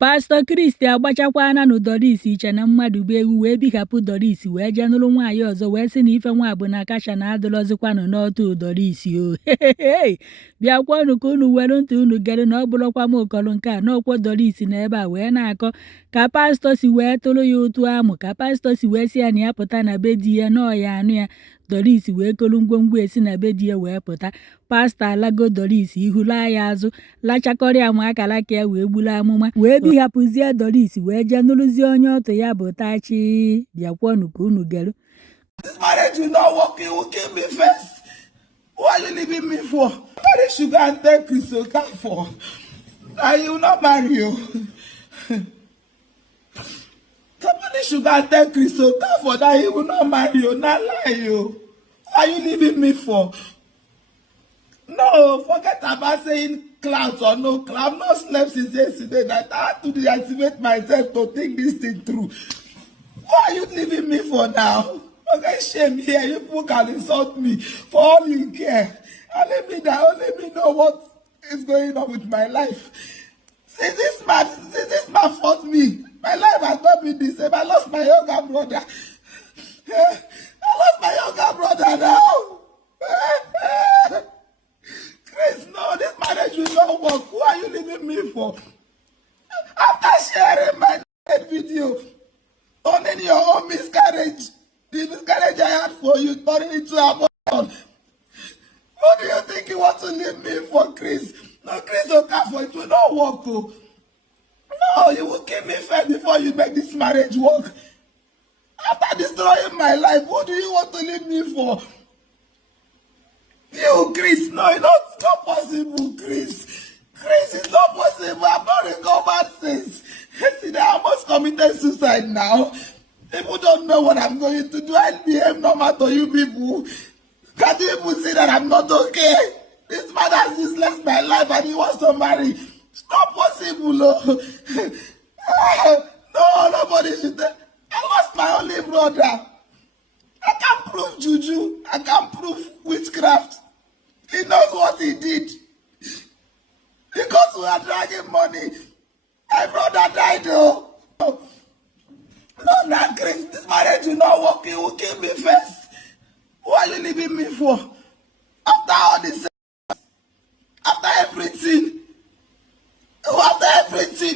Pastor Christy agbachakwana na Doris iche na mmadụ bụ ewu wee bihapụ Doris wee jee nụrụ nwaanyị ọzọ wee sị na ife nwa bụ na Kasha na-adụlọzikwanụ n'ọtụ Doris o bịakwanụ ka unu were ntị unu gere na ọ bụrụkwa m ụkọrọ nke a n'ọkwa Doris na ebe a wee na-akọ ka pastọ si wee tụrụ ya ụtụ amụ ka pastọ si wee sị ya na ya pụta na be di ya nọọ ya anụ ya Doris wee kolu ngwongwo esi na be di ya wee pụta pastọ alago Doris ihu laa ya azụ lachakọrịa ma akara ka ya wee gburu amụma wee bihapụzie Doris wee jee nụrụzie onye ọtụ ya bụ Tachi bịakwanụ ka unu gere. This marriage will not work. You will kill me first. What are you leaving me for? Marry sugar and take Christopher for. I will not marry you. Somebody sugar and take Christopher for that he will not marry you. Not lie you. What are you leaving me for? No, forget about saying clouds or no cloud. I've not slept since yesterday. That I had to deactivate myself to think this thing through. What are you leaving me for now? Okay, shame here. You people can insult me for all you care. And let me know what is going on with my life. Since this man fought me, my life has not been the same. I lost my younger brother. I lost my younger brother now. Chris, no, this marriage will not work. Who are you leaving me for? After sharing my video, owning your own miscarriage, the miscarriage I had for you, turning into a abortion. Who do you think you want to leave me for, Chris? No, Chris Okafor, it will not work. Oh. No, you will kill me first before you make this marriage work. After destroying my life, who do you want to leave me for? You, Chris, no, it's not possible, Chris. Chris, it's not possible. I've not recovered since. Yesterday, I almost committed suicide now. People don't know what I'm going to do. I behave normal to you people. Can't you even see that I'm not okay? This man has just left my life and he wants to marry. It's not possible, no. No, nobody should. I lost my only brother. I can't prove juju. I can't prove witchcraft. He knows what he did. Because we are dragging money. My brother died, though. No, now, Chris, this marriage will not work. You will kill me first. Who are you leaving me for? After all this, after everything,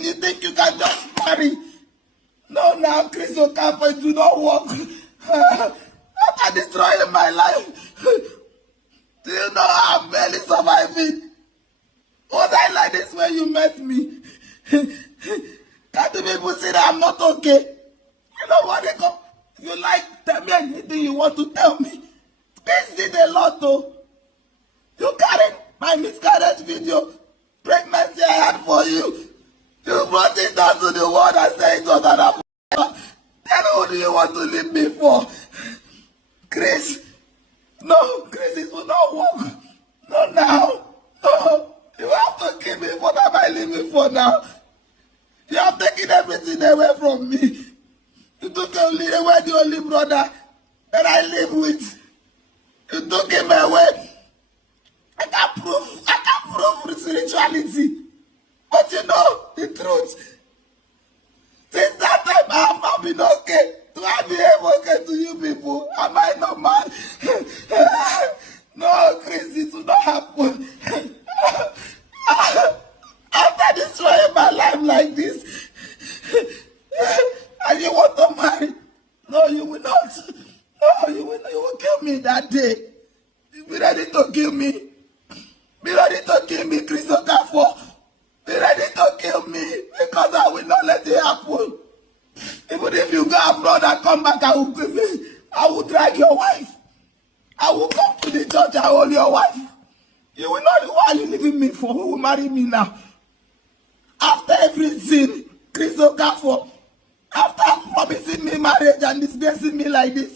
you think you can just marry? No, now, Chris Okafor, it will not work. After destroying my life, do you know how I'm barely surviving? Was I like this when you met me? Can't the people say that I'm not okay? You know what they come? If you like, tell me anything you want to tell me. This did a lot though. You carried my miscarriage video, pregnancy I had for you. You brought it down to the world and said it was an abortion. Then who do you want to leave me for? Chris. No, Chris, it will not work. No, now. No. You have to kill me. What am I living for now? You have taken everything away from me. You took away the only brother that I live with. You took him away. I can't prove spirituality. But you know the truth. Since that time, I have not been okay. Do I behave okay to you people? Am I not mad? No, Chris, it will not happen. After destroying my life like this, and you want to marry? No, you will not. No, you will not. You will kill me that day. Be ready to kill me. Be ready to kill me, Chris Okafor. Be ready to kill me because I will not let it happen. Even if you go abroad and come back, I will drag your wife. I will come to the church and hold your wife. You will not. Why are you leaving me for? Who will marry me now? After everything, Chris Okafor, after promising me marriage and disgracing me like this,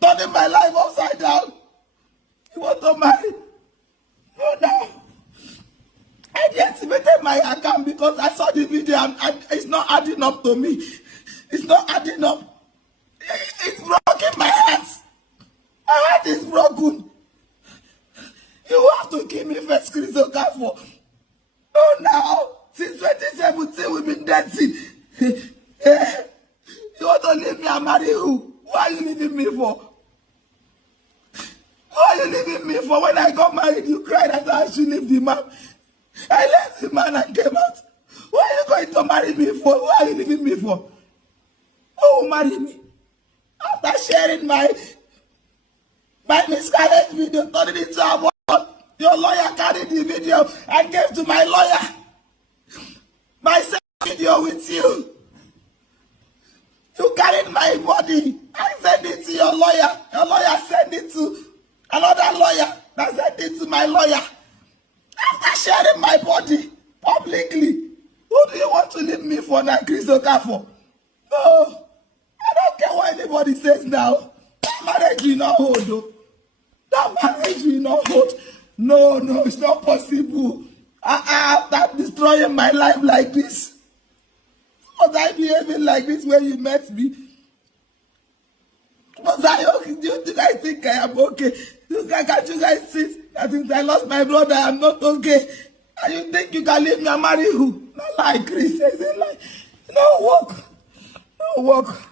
turning my life upside down, you want to marry? No, now. I deactivated my account because I saw the video and it's not adding up to me. It's not adding up. It's broken my heart. My heart is broken. You have to kill me first, Chris Okafor. No, now. Since 2017. dirty. You want to leave me and marry who? Who are you leaving me for? Who are you leaving me for? When I got married, you cried that I should leave the man. I left the man and came out. Who are you going to marry me for? Who are you leaving me for? Who will marry me? After sharing my miscarriage video, turning it into a war, your lawyer carried the video and gave to my lawyer. My same video with you. You carried my body. I sent it to your lawyer. Your lawyer sent it to another lawyer that sent it to my lawyer. After sharing my body publicly, who do you want to leave me for now, Chris Okafor? No. I don't care what anybody says now. That marriage will not hold, though. That marriage will not hold. No, it's not possible. After destroying my life like this, was I behaving like this when you met me? Was I okay? Do you think I am okay? Can't you guys see that since I lost my brother, I am not okay? And you think you can leave me and marry who? Not like Chris. I say like, no work.